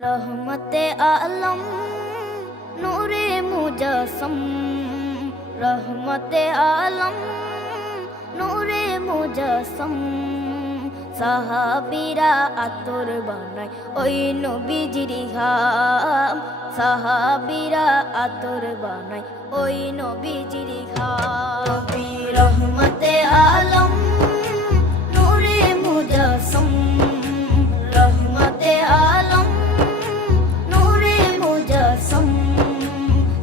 रहमते आलम नूरे मुजस्सम, रहमते आलम नूरे मुजस्सम। সাহাবীরা আতর বানায় ওই নবীজির ঘাম, সাহাবীরা আতর বানায় ওই নবীজির ঘাম। নবী রহমতে আলম নূরে মুজস্সম, রহমতে আলম নূরে মুজস্সম।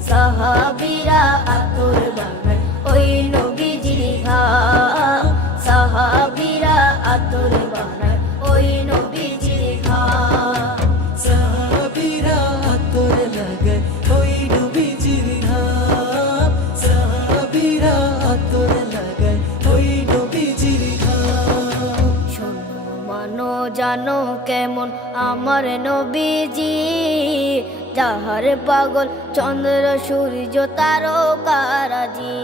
সাহাবীরা আতর বানায় ওই নবীজির ঘাম, সাহাবীরা আতর বানায় ওই নবীজির ঘাম। সাহাবীরা আতর লাগায় ওই নবীজির ঘাম, সাহাবীরা আতর লাগায় ওই নবীজির ঘাম। শোনো মানো জানো কেমন আমার নবীজি, যাহার পাগল চন্দ্র সূর্য তারকারাজি,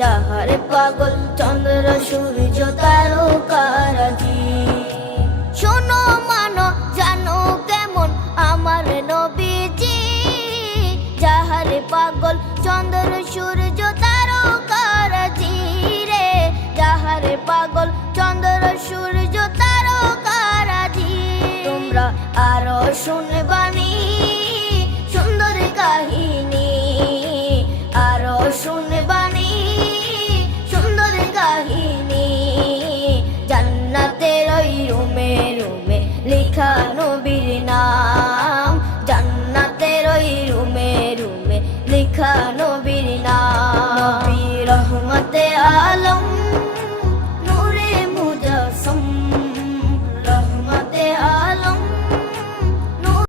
যাহার পাগল চন্দ্র সূর্য তারকারাজি। শোনো মানো জানো কেমন আমার নবীজি, যাহার পাগল চন্দ্র সূর্য তারকারাজি রে, যাহার পাগল চন্দ্র সূর্য তারকারাজি। তোমরা আরো শুনে